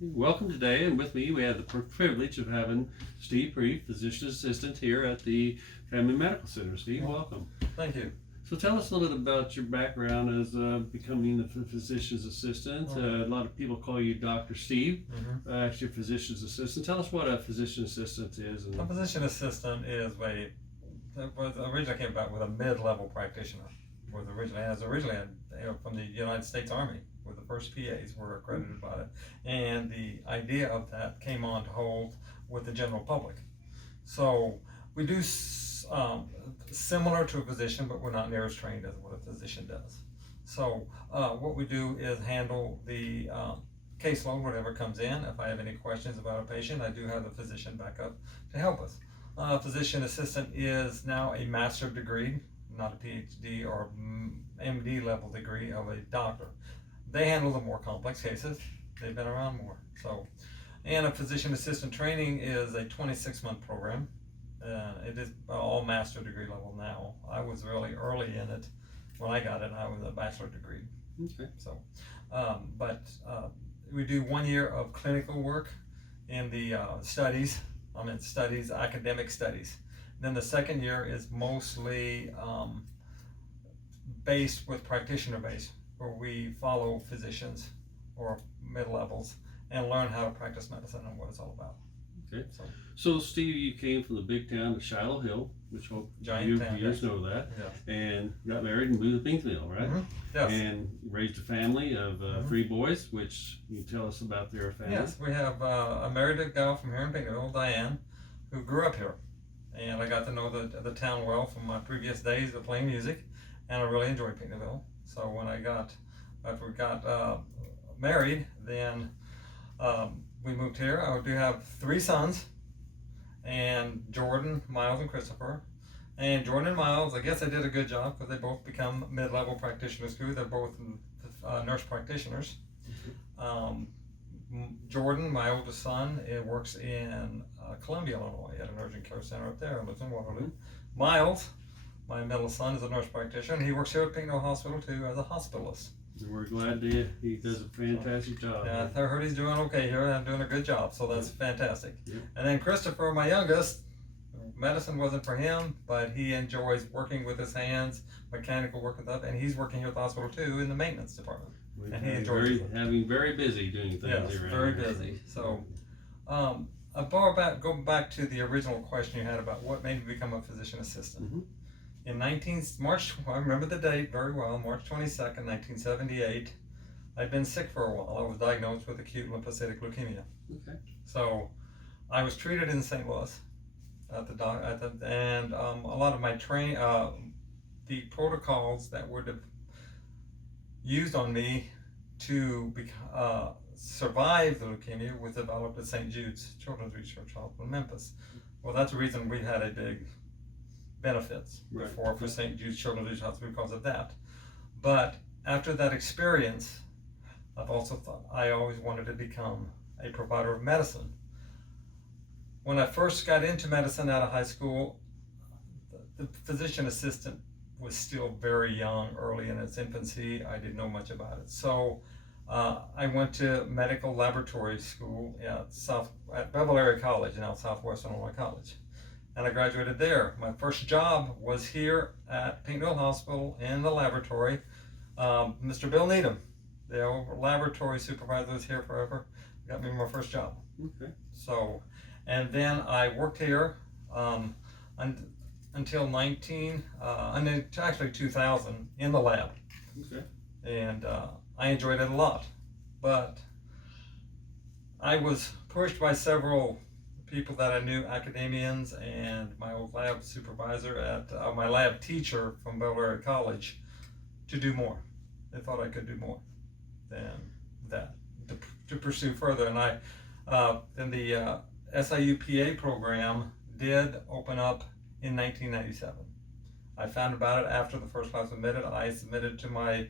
Welcome today, and with me we have the privilege of having Steve Priebe, physician assistant here at the Family Medical Center. Steve, welcome. Thank you. So tell us a little bit about your background as becoming a physician's assistant. A lot of people call you Dr. Steve, actually a physician's assistant. Tell us what a physician assistant is. A physician assistant is originally came about with a mid-level practitioner. Originally from the United States Army, where the first PAs were accredited by it, and the idea of that came on to hold with the general public. So we do similar to a physician, but we're not near as trained as what a physician does. So what we do is handle the caseload, whatever comes in. If I have any questions about a patient, I do have a physician back up to help us. Physician assistant is now a master's degree, not a PhD or MD level degree of a doctor. They handle the more complex cases. They've been around more. And a physician assistant training is a 26-month program. It is all master degree level now. I was really early in it when I got it. I was a bachelor degree. Okay. We do 1 year of clinical work in the academic studies. Then the second year is mostly based with practitioner base, where we follow physicians or mid-levels and learn how to practice medicine and what it's all about. Okay. So Steve, you came from the big town of Shiloh Hill, which hope you viewers know that, and got married and moved to Pinckneyville, right? Yes. And raised a family of 3 boys, which you tell us about their family. Yes, we have I married a gal from here in Pinckneyville, Diane, who grew up here, and I got to know the town well from my previous days of playing music, and I really enjoyed Pinckneyville. So when after we got married, then we moved here. I do have 3 sons, and Jordan, Miles, and Christopher. And Jordan and Miles, I guess I did a good job because they both become mid-level practitioners too. They're both nurse practitioners. Jordan, my oldest son, works in Columbia, Illinois, at an urgent care center up there. Lives in Waterloo. Miles, my middle son, is a nurse practitioner, and he works here at Pinckneyville Hospital too as a hospitalist. We're glad he does a fantastic job. Yeah, I heard he's doing okay here and doing a good job, so that's fantastic. Yep. And then Christopher, my youngest, medicine wasn't for him, but he enjoys working with his hands, mechanical work and stuff, and he's working here at the hospital too in the maintenance department. And he enjoys it. Very busy doing things. Yes, very busy. So, go back to the original question you had about what made me become a physician assistant. In March, I remember the date very well, March 22nd, 1978, I'd been sick for a while. I was diagnosed with acute lymphocytic leukemia. Okay. So I was treated in St. Louis and a lot of my the protocols that were used on me to survive the leukemia was developed at St. Jude's Children's Research Hospital in Memphis. Well, that's the reason we had a big benefits before for St. Jude's Children's Research Hospital because of that. But after that experience, I've also thought I always wanted to become a provider of medicine. When I first got into medicine out of high school, the physician assistant was still very young, early in its infancy. I didn't know much about it. So I went to medical laboratory school at Bevel Area College, now Southwestern Illinois College. And I graduated there. My first job was here at Pinckneyville Hospital in the laboratory. Mr. Bill Needham, the laboratory supervisor, was here forever. Got me my first job. Okay. So, and then I worked here until 2000 in the lab. Okay. And I enjoyed it a lot. But I was pushed by several people that I knew, academians, and my old lab supervisor at my lab teacher from Bevel Area College, to do more. They thought I could do more than that, to pursue further. And then the SIUPA program did open up in 1997. I found about it after the first class submitted. I submitted to my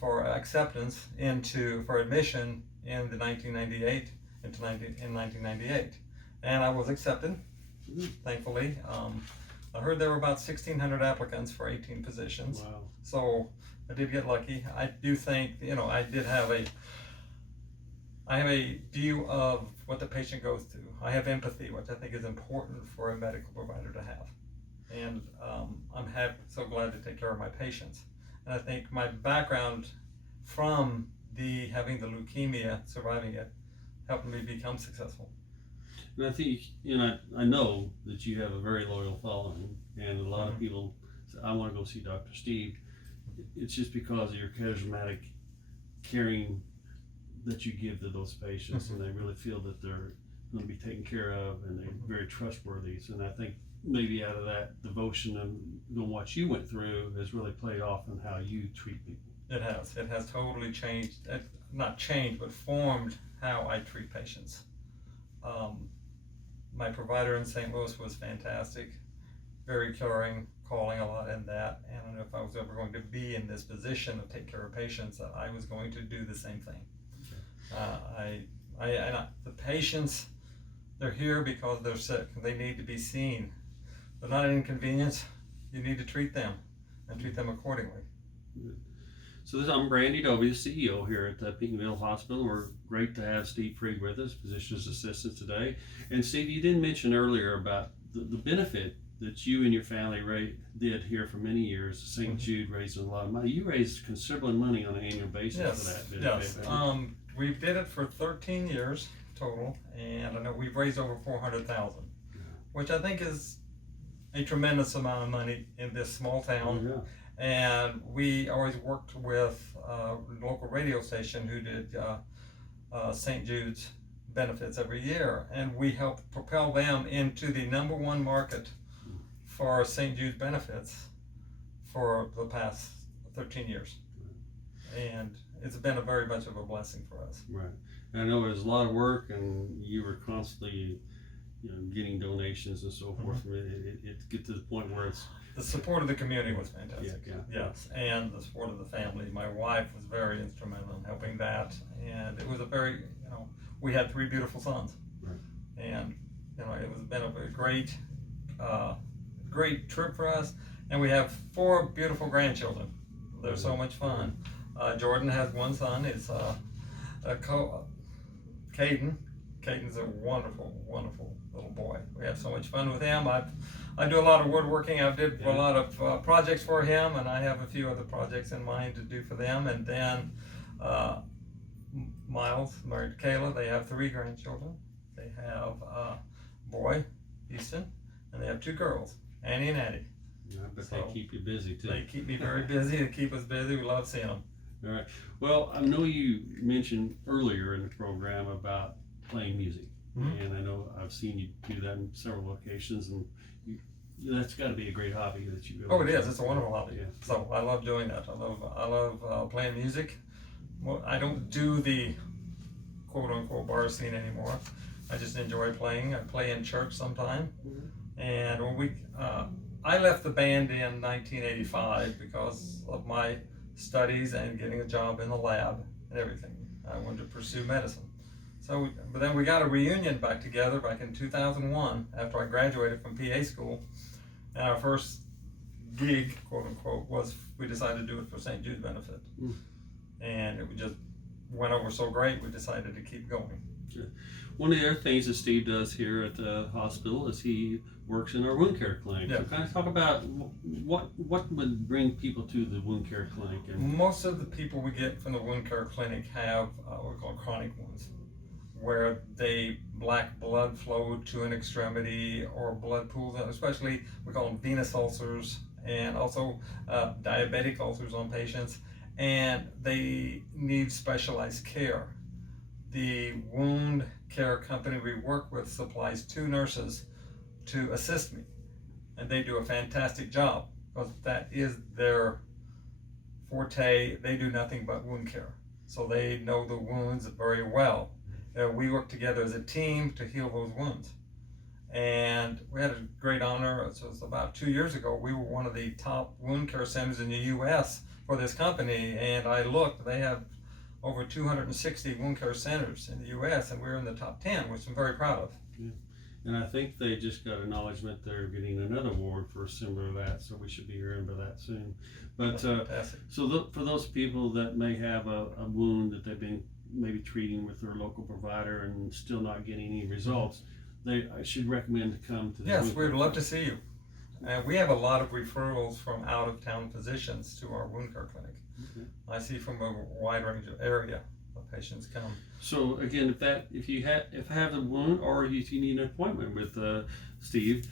for acceptance for admission in 1998. In 1998, and I was accepted, thankfully. I heard there were about 1,600 applicants for 18 positions. Wow. So I did get lucky. I do think, I did have I have a view of what the patient goes through. I have empathy, which I think is important for a medical provider to have. And I'm so glad to take care of my patients. And I think my background from having the leukemia, surviving it, helped me become successful. And I think, I know that you have a very loyal following, and a lot of people say, I want to go see Dr. Steve. It's just because of your charismatic, caring that you give to those patients, and they really feel that they're going to be taken care of, and they're very trustworthy. And I think maybe out of that devotion and what you went through has really played off in how you treat people. It has totally changed, not changed, but formed how I treat patients. My provider in St. Louis was fantastic, very caring, calling a lot in that. And I don't know if I was ever going to be in this position of take care of patients, that I was going to do the same thing. The patients, they're here because they're sick. They need to be seen. They're not an inconvenience. You need to treat them and treat them accordingly. So I'm Randall Dauby, the CEO here at Pinckneyville Hospital. We're great to have Steve Priebe with us, physician's assistant today. And Steve, you did mention earlier about the benefit that you and your family did here for many years. St. Jude raising a lot of money. You raised considerable money on an annual basis for that benefit. Yes. We did it for 13 years total, and I know we've raised over $400,000, which I think is a tremendous amount of money in this small town. Oh, yeah. And we always worked with a local radio station who did St. Jude's benefits every year, and we helped propel them into the #1 market for St. Jude's benefits for the past 13 years. And it's been very much of a blessing for us. Right. And I know it was a lot of work, and you were constantly getting donations and so forth. It get to the point where the support of the community was fantastic. Yeah. Yes, and the support of the family. My wife was very instrumental in helping that, and it was we had 3 beautiful sons. Right. And it was been a great trip for us, and we have 4 beautiful grandchildren. They're so much fun. Jordan has 1 son. It's Caden. Caden's a wonderful, wonderful little boy. We have so much fun with him. I do a lot of woodworking. I did a lot of projects for him, and I have a few other projects in mind to do for them. And then Miles, married to Kayla, they have 3 grandchildren. They have a boy, Easton, and they have 2 girls, Annie and Addie. Yeah, but they keep you busy too. They keep me very busy. They keep us busy. We love seeing them. All right. Well, I know you mentioned earlier in the program about playing music, and I know I've seen you do that in several locations, and that's got to be a great hobby that you really. Oh, it is. It's a wonderful hobby. Yeah. So I love doing that. I love playing music. Well, I don't do the quote unquote bar scene anymore. I just enjoy playing. I play in church sometime, and when I left the band in 1985 because of my studies and getting a job in the lab and everything. I wanted to pursue medicine. But then we got a reunion back together back in 2001 after I graduated from PA school. And our first gig, quote unquote, was we decided to do it for St. Jude's benefit. And it just went over so great, we decided to keep going. Good. One of the other things that Steve does here at the hospital is he works in our wound care clinic. Yeah. So kind of talk about what would bring people to the wound care clinic. And most of the people we get from the wound care clinic have what we call chronic wounds, where they lack blood flow to an extremity or blood pools, especially we call them venous ulcers, and also diabetic ulcers on patients, and they need specialized care. The wound care company we work with supplies 2 nurses to assist me, and they do a fantastic job because that is their forte. They do nothing but wound care, so they know the wounds very well. We work together as a team to heal those wounds, and we had a great honor. So it was about 2 years ago. We were one of the top wound care centers in the U.S. for this company, and I looked. They have over 260 wound care centers in the U.S., and we're in the top 10, which I'm very proud of. Yeah. And I think they just got acknowledgement they're getting another award for similar to that, so we should be hearing about that soon. But That's fantastic. so for those people that may have a wound that they've been maybe treating with their local provider and still not getting any results, I should recommend to come to the Yes, wound we'd care love to clinic. see you. And we have a lot of referrals from out-of-town physicians to our wound care clinic. Okay. I see from a wide range of area of patients come. So again, if you have a wound, or if you need an appointment with Steve,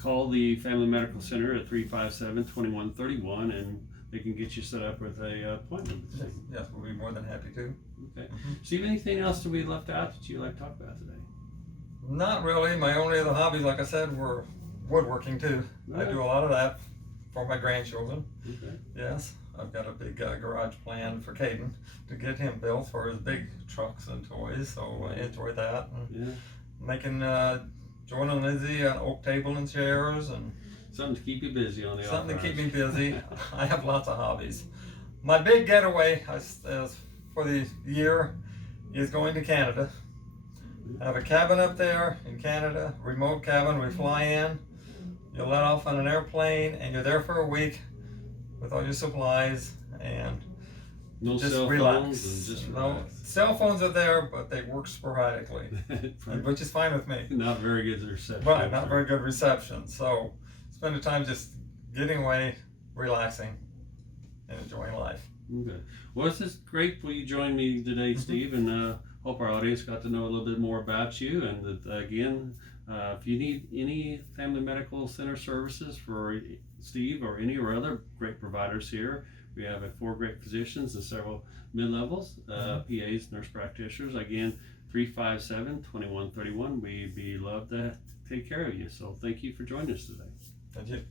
call the Family Medical Center at 357-2131, and they can get you set up with a appointment with Steve. Yes, we'll be more than happy to. Okay. Steve, anything else that we left out that you'd like to talk about today? Not really. My only other hobbies, like I said, were woodworking too. I do a lot of that for my grandchildren. Okay. Yes, I've got a big garage plan for Caden to get him built for his big trucks and toys, so I enjoy that. And Yeah. making Jordan and Lizzie an oak table and chairs, and Something to keep you busy on the something to keep me off-roads. busy. I have lots of hobbies. My big getaway for the year is going to Canada. I have a cabin up there in Canada, remote cabin. We fly in, you let off on an airplane, and you're there for a week with all your supplies and No just cell relax. phones and just No relax. cell phones are there, but they work sporadically, which is fine with me. Not very good reception. Right, not very good reception. So spend the time just getting away, relaxing, and enjoying life. Okay. Well, it's just grateful you joined me today, Steve, and hope our audience got to know a little bit more about you. And that, again, if you need any Family Medical Center services for Steve or any of our other great providers here, we have 4 great physicians and several mid-levels, PAs, nurse practitioners. Again, 357-2131. We'd be love to take care of you. So thank you for joining us today. Thank you.